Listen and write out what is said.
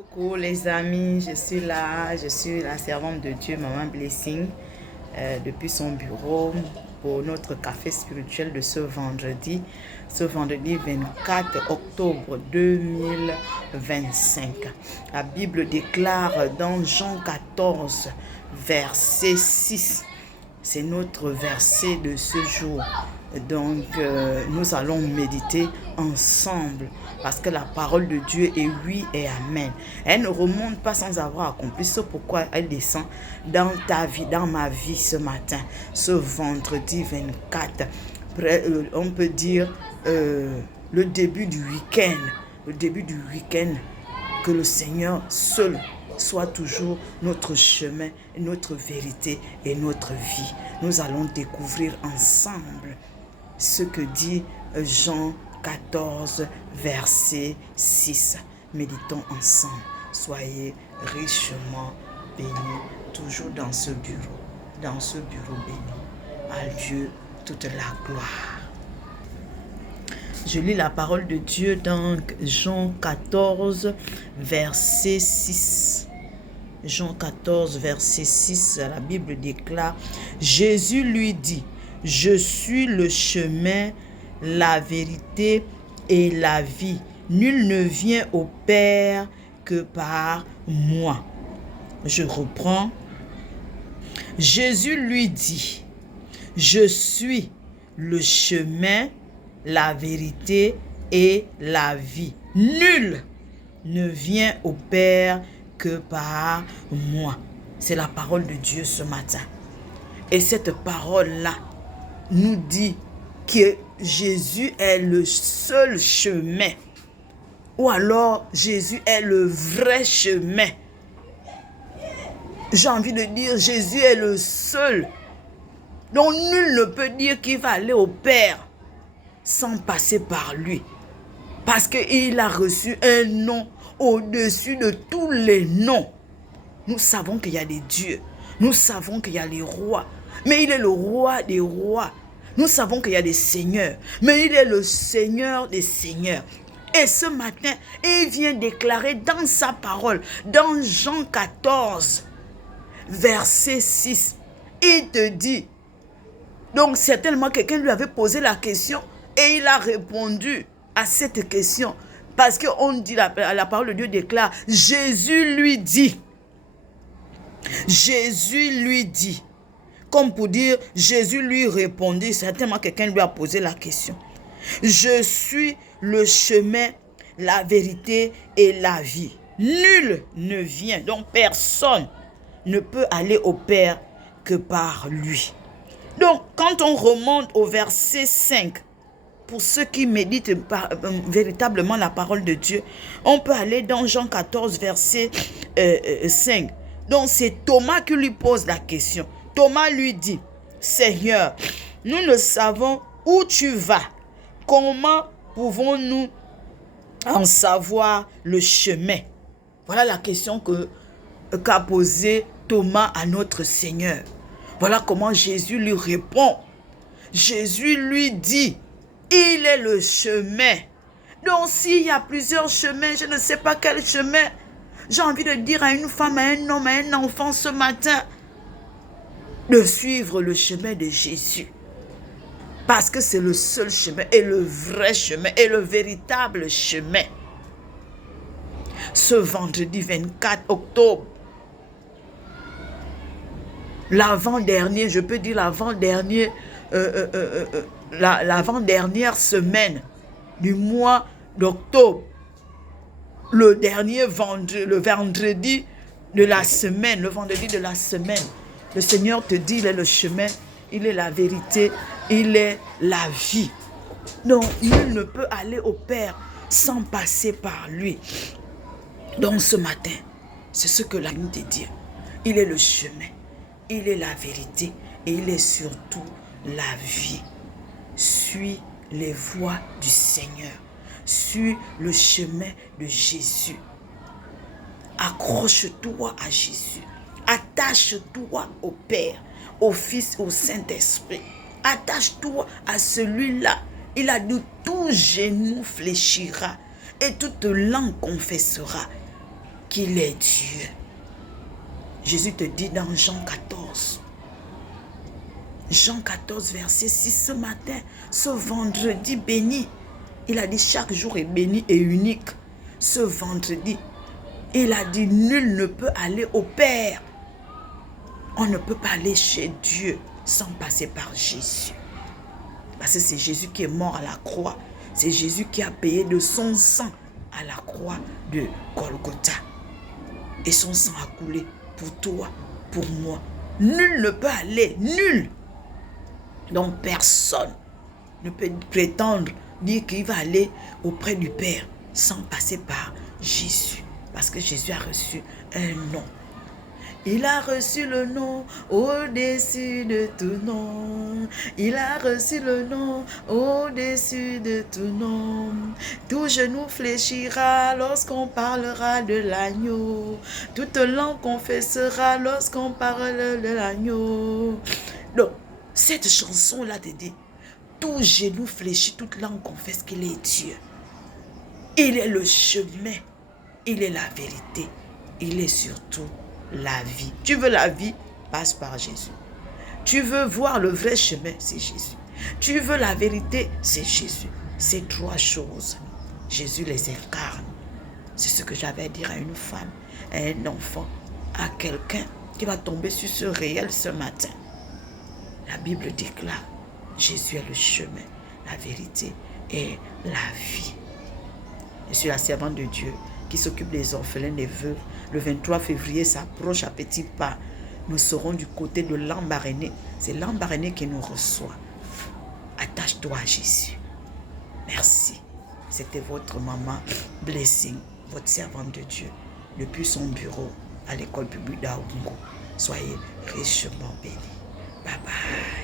Coucou les amis, je suis là, je suis la servante de Dieu, Maman Blessing, depuis son bureau pour notre café spirituel de ce vendredi 24 octobre 2025. La Bible déclare dans Jean 14, verset 6, c'est notre verset de ce jour. Donc, nous allons méditer ensemble parce que la parole de Dieu est oui et amen. Elle ne remonte pas sans avoir accompli. C'est pourquoi elle descend dans ta vie, dans ma vie ce matin, ce vendredi 24. On peut dire le début du week-end. Le début du week-end, que le Seigneur seul soit toujours notre chemin, notre vérité et notre vie. Nous allons découvrir ensemble ce que dit Jean 14, verset 6. Méditons ensemble. Soyez richement bénis, toujours dans ce bureau béni. À Dieu toute la gloire. Je lis la parole de Dieu dans Jean 14, verset 6. Jean 14, verset 6, la Bible déclare, Jésus lui dit, je suis le chemin, la vérité et la vie. Nul ne vient au Père que par moi. Je reprends. Jésus lui dit, je suis le chemin, la vérité et la vie. Nul ne vient au Père que par moi. C'est la parole de Dieu ce matin. Et cette parole-là nous dit que Jésus est le seul chemin. Ou alors Jésus est le vrai chemin. J'ai envie de dire Jésus est le seul. Donc nul ne peut dire qu'il va aller au Père sans passer par lui. Parce qu'il a reçu un nom au-dessus de tous les noms. Nous savons qu'il y a des dieux. Nous savons qu'il y a les rois. Mais il est le roi des rois. Nous savons qu'il y a des seigneurs. Mais il est le Seigneur des seigneurs. Et ce matin, il vient déclarer dans sa parole, dans Jean 14, verset 6, il te dit, donc certainement quelqu'un lui avait posé la question et il a répondu à cette question. Parce qu'on dit, la parole de Dieu déclare, Jésus lui dit, comme pour dire, Jésus lui répondit, certainement quelqu'un lui a posé la question. Je suis le chemin, la vérité et la vie. Nul ne vient, donc personne ne peut aller au Père que par lui. Donc, quand on remonte au verset 5, pour ceux qui méditent véritablement la parole de Dieu, on peut aller dans Jean 14, verset 5. Donc, c'est Thomas qui lui pose la question. Thomas lui dit, Seigneur, nous ne savons où tu vas. Comment pouvons-nous en savoir le chemin? Voilà la question qu'a posée Thomas à notre Seigneur. Voilà comment Jésus lui répond. Jésus lui dit, il est le chemin. Donc s'il y a plusieurs chemins, je ne sais pas quel chemin, j'ai envie de dire à une femme, à un homme, à un enfant ce matin, de suivre le chemin de Jésus. Parce que c'est le seul chemin et le vrai chemin et le véritable chemin. Ce vendredi 24 octobre, l'avant-dernier, je peux dire l'avant-dernier, l'avant-dernière semaine du mois d'octobre, le dernier vendredi, le vendredi de la semaine, le Seigneur te dit, il est le chemin, il est la vérité, il est la vie. Donc, nul ne peut aller au Père sans passer par lui. Donc, ce matin, c'est ce que la Bible te dit. Il est le chemin, il est la vérité et il est surtout la vie. Suis les voies du Seigneur. Suis le chemin de Jésus. Accroche-toi à Jésus. Attache-toi au Père, au Fils, au Saint-Esprit. Attache-toi à celui-là. Il a dit, tout genou fléchira et toute langue confessera qu'il est Dieu. Jésus te dit dans Jean 14, Jean 14, verset 6, ce matin, ce vendredi béni, il a dit chaque jour est béni et unique. Ce vendredi, il a dit nul ne peut aller au Père. On ne peut pas aller chez Dieu sans passer par Jésus. Parce que c'est Jésus qui est mort à la croix. C'est Jésus qui a payé de son sang à la croix de Golgotha. Et son sang a coulé pour toi, pour moi. Nul ne peut aller, nul. Donc personne ne peut prétendre dire qu'il va aller auprès du Père sans passer par Jésus. Parce que Jésus a reçu un nom. Il a reçu le nom au-dessus de tout nom. Il a reçu le nom au-dessus de tout nom. Tout genou fléchira lorsqu'on parlera de l'agneau. Toute langue confessera lorsqu'on parle de l'agneau. Donc, cette chanson-là te dit, tout genou fléchit, toute langue confesse qu'il est Dieu. Il est le chemin, il est la vérité, il est surtout la vie. Tu veux la vie, passe par Jésus. Tu veux voir le vrai chemin, c'est Jésus. Tu veux la vérité, c'est Jésus. Ces trois choses, Jésus les incarne. C'est ce que j'avais à dire à une femme, à un enfant, à quelqu'un qui va tomber sur ce réel ce matin. La Bible déclare, Jésus est le chemin, la vérité et la vie. Je suis la servante de Dieu qui s'occupe des orphelins, des veuves. Le 23 février s'approche à petits pas. Nous serons du côté de l'Embarrané. C'est l'Embarrané qui nous reçoit. Attache-toi à Jésus. Merci. C'était votre maman Blessing, votre servante de Dieu, depuis son bureau à l'école publique d'Aoungo. Soyez richement bénis. Bye bye.